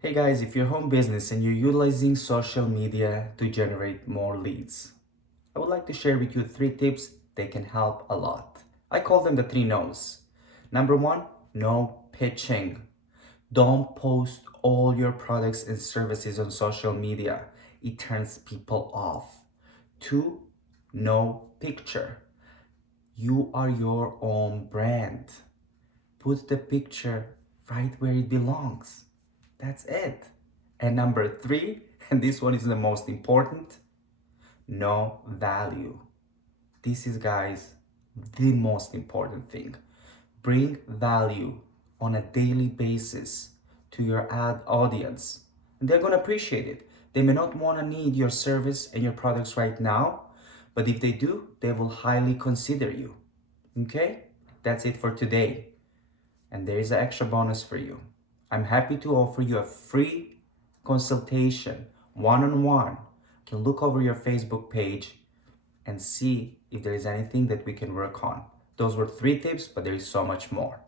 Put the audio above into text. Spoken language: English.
Hey guys, if you're home business and you're utilizing social media to generate more leads, I would like to share with you 3 tips that can help a lot. I call them the 3 no's. Number 1, no pitching. Don't post all your products and services on social media. It turns people off. 2, no picture. You are your own brand. Put the picture right where it belongs. That's it. And number 3, and this one is the most important, no value. This is, guys, the most important thing. Bring value on a daily basis to your ad audience. And they're going to appreciate it. They may not want to need your service and your products right now, but if they do, they will highly consider you. Okay? That's it for today. And there is an extra bonus for you. I'm happy to offer you a free consultation, one-on-one. You can look over your Facebook page and see if there is anything that we can work on. Those were 3 tips, but there is so much more.